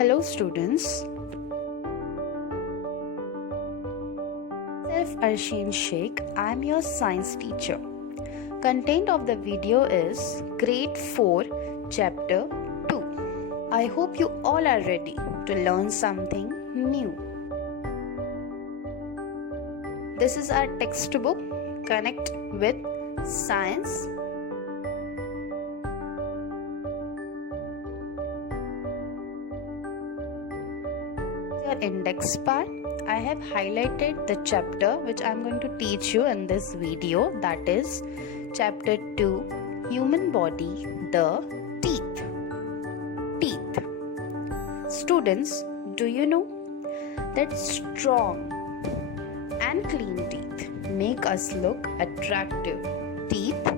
Hello students. Myself Arshin Sheikh. I am your science teacher. Content of the video is Grade 4 Chapter 2. I hope you all are ready to learn something new. This is our textbook Connect with Science. Index part. I have highlighted the chapter which I am going to teach you in this video, that is chapter 2, human body, the teeth. Students, do you know that strong and clean teeth make us look attractive? Teeth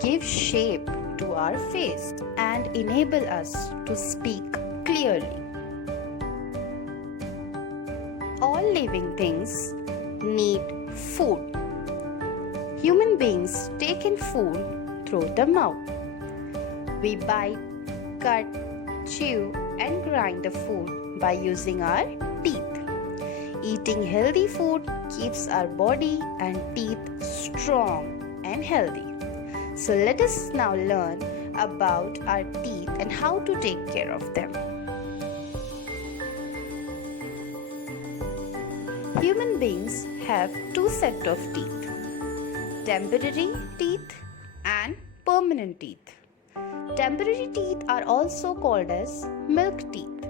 give shape to our face and enable us to speak clearly. All living things need food. Human beings take in food through the mouth. We bite, cut, chew and grind the food by using our teeth. Eating healthy food keeps our body and teeth strong and healthy. So let us now learn about our teeth and how to take care of them. Human beings have two sets of teeth, temporary teeth and permanent teeth. Temporary teeth are also called as milk teeth.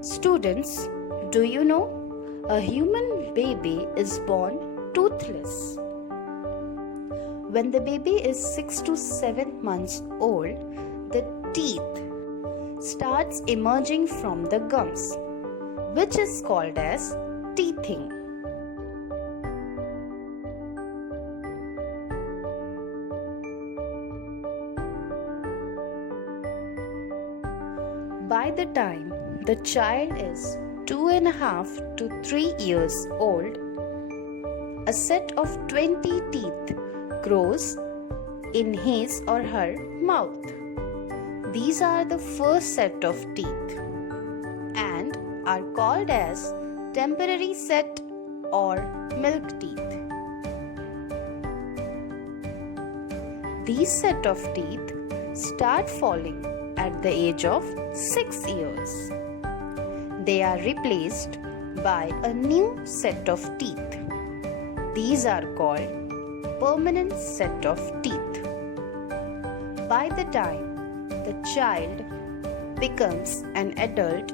Students, do you know a human baby is born toothless? When the baby is 6 to 7 months old, the teeth starts emerging from the gums, which is called as teething. By the time the child is 2.5 to 3 years old, a set of 20 teeth grows in his or her mouth. These are the first set of teeth and are called as temporary set or milk teeth. These set of teeth start falling at the age of 6 years. They are replaced by a new set of teeth. These are called permanent set of teeth. By the time the child becomes an adult,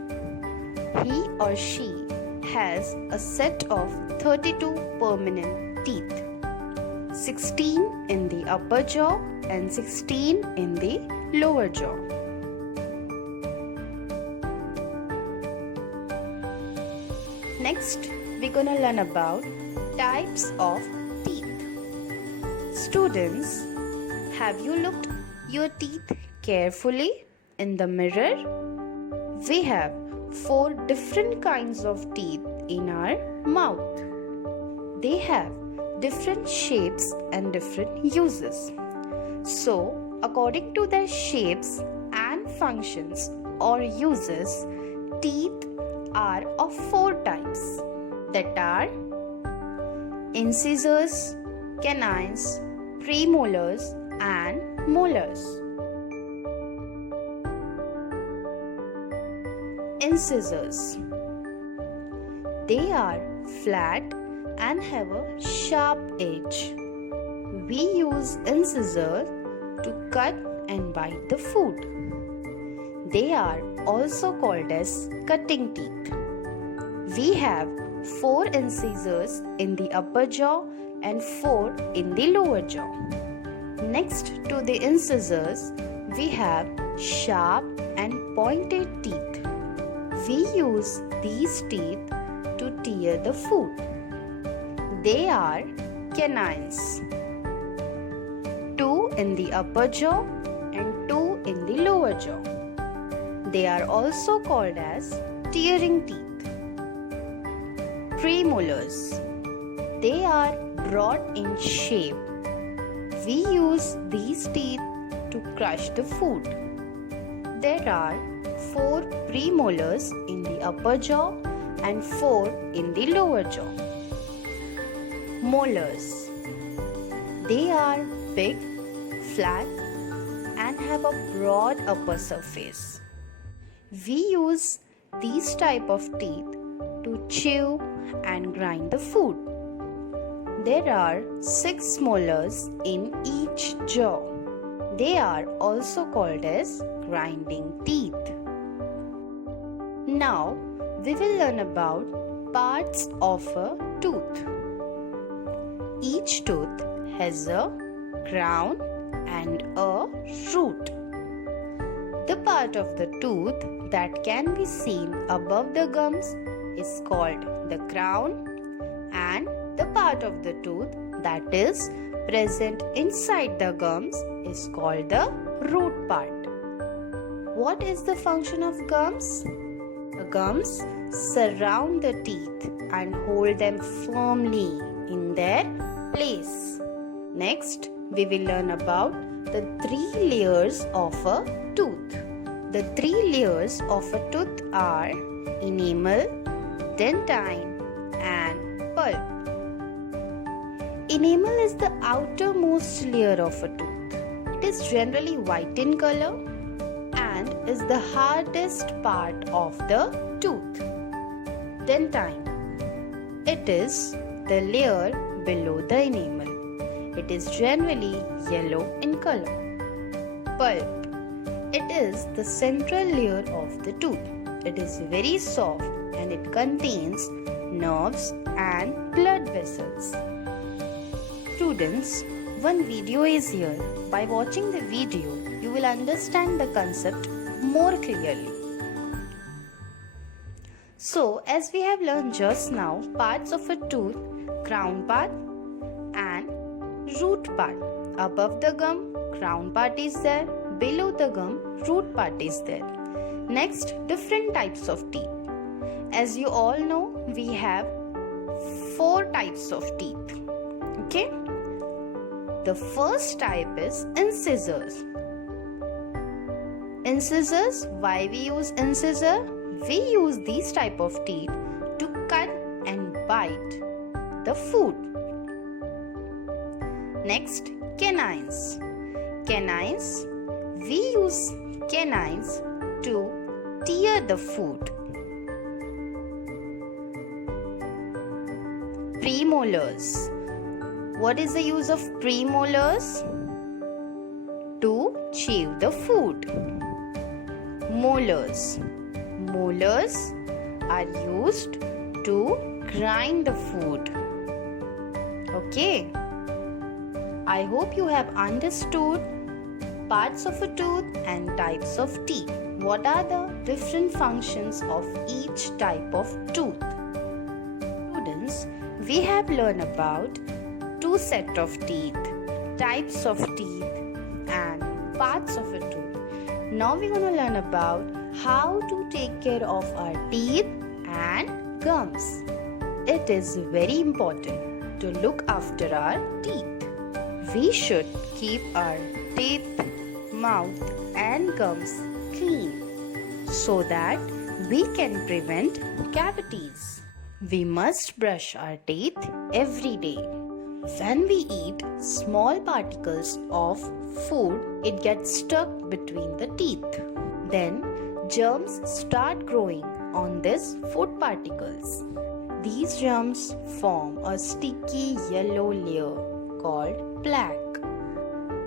he or she has a set of 32 permanent teeth, 16 in the upper jaw and 16 in the lower jaw. Next, we're gonna learn about types of teeth. Students, have you looked your teeth carefully in the mirror? We have 4 different kinds of teeth in our mouth. They have different shapes and different uses. So, according to their shapes and functions or uses, teeth are of 4 types, that are incisors, canines, premolars and molars. Incisors. They are flat and have a sharp edge. We use incisors to cut and bite the food. They are also called as cutting teeth. We have 4 incisors in the upper jaw and 4 in the lower jaw. Next to the incisors, we have sharp and pointed teeth. We use these teeth to tear the food. They are canines, 2 in the upper jaw and 2 in the lower jaw. They are also called as tearing teeth. Premolars. They are broad in shape. We use these teeth to crush the food. There are 4 premolars in the upper jaw and 4 in the lower jaw. Molars. They are big, flat, and have a broad upper surface. We use these type of teeth to chew and grind the food. There are 6 molars in each jaw. They are also called as grinding teeth. Now we will learn about parts of a tooth. Each tooth has a crown and a root. The part of the tooth that can be seen above the gums is called the crown, and the part of the tooth that is present inside the gums is called the root part. What is the function of gums? The gums surround the teeth and hold them firmly in their place. Next, we will learn about the 3 layers of a tooth. The 3 layers of a tooth are enamel, dentine, and pulp. Enamel is the outermost layer of a tooth. It is generally white in color and is the hardest part of the tooth. Dentine. It is the layer below the enamel. It is generally yellow in color. Pulp. It is the central layer of the tooth. It is very soft and it contains nerves and blood vessels. Students, one video is here. By watching the video, you will understand the concept more clearly. So, as we have learned just now, parts of a tooth, crown part and root part. Above the gum, crown part is there. Below the gum, root part is there. Next, different types of teeth. As you all know, we have 4 types of teeth. Okay? The first type is incisors. Incisors, why we use incisor? We use these type of teeth to cut and bite the food. Next, canines. Canines, we use canines to tear the food. Premolars. What is the use of premolars? To chew the food. Molars. Molars are used to grind the food. Okay. I hope you have understood parts of a tooth and types of teeth. What are the different functions of each type of tooth? Students, we have learned about 2 sets of teeth, types of teeth, and parts of a tooth. Now we're going to learn about how to take care of our teeth and gums. It is very important to look after our teeth. We should keep our teeth, mouth, and gums clean so that we can prevent cavities. We must brush our teeth every day. When we eat small particles of food, it gets stuck between the teeth. Then germs start growing on these food particles. These germs form a sticky yellow layer called plaque.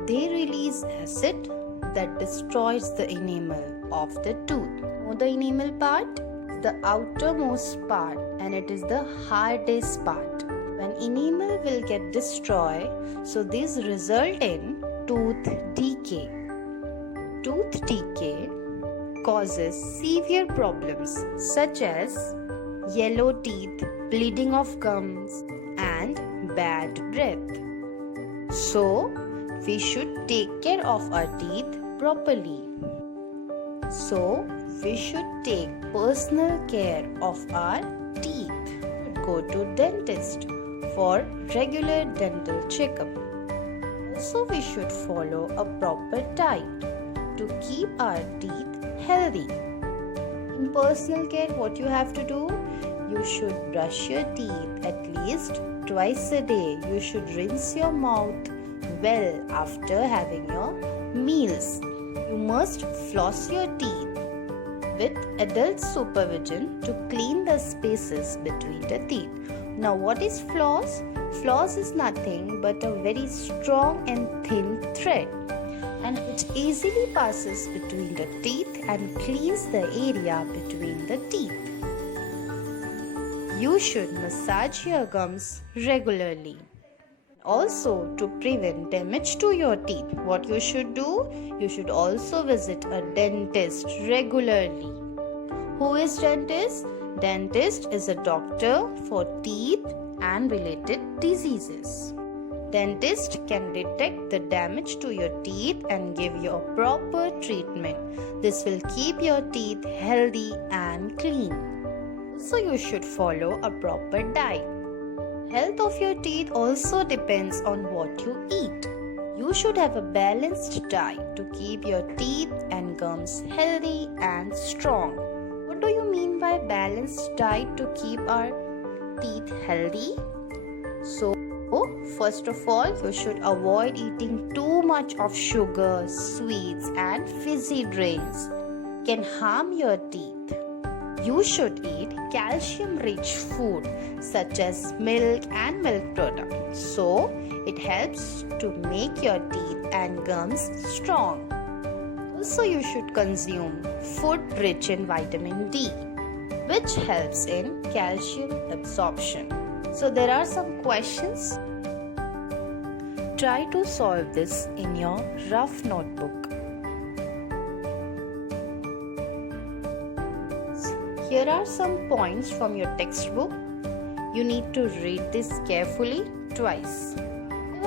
They release acid that destroys the enamel of the tooth. Know the enamel part? The outermost part, and it is the hardest part. When enamel will get destroyed, so this result in tooth decay. Tooth decay causes severe problems such as yellow teeth, bleeding of gums, and bad breath. So, we should take care of our teeth properly. So, we should take personal care of our teeth. Go to dentist for regular dental checkup. Also, we should follow a proper diet to keep our teeth healthy. In personal care, what you have to do? You should brush your teeth at least twice a day. You should rinse your mouth well after having your meals. You must floss your teeth with adult supervision to clean the spaces between the teeth. Now, what is floss? Floss is nothing but a very strong and thin thread, and it easily passes between the teeth and cleans the area between the teeth. You should massage your gums regularly. Also, to prevent damage to your teeth, what you should do? You should also visit a dentist regularly. Who is dentist? Dentist is a doctor for teeth and related diseases. Dentist can detect the damage to your teeth and give you a proper treatment. This will keep your teeth healthy and clean. So you should follow a proper diet. Health of your teeth also depends on what you eat. You should have a balanced diet to keep your teeth and gums healthy and strong. What do you mean by balanced diet to keep our teeth healthy? So, first of all, you should avoid eating too much of sugar, sweets, and fizzy drinks. It can harm your teeth. You should eat calcium-rich food such as milk and milk products. So, it helps to make your teeth and gums strong. Also, you should consume food rich in vitamin D, which helps in calcium absorption. So, there are some questions. Try to solve this in your rough notebook. Here are some points from your textbook. You need to read this carefully twice.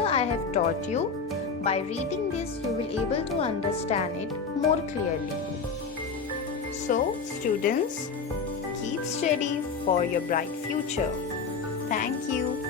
Whatever I have taught you, by reading this you will able to understand it more clearly. So, students, keep steady for your bright future. Thank you.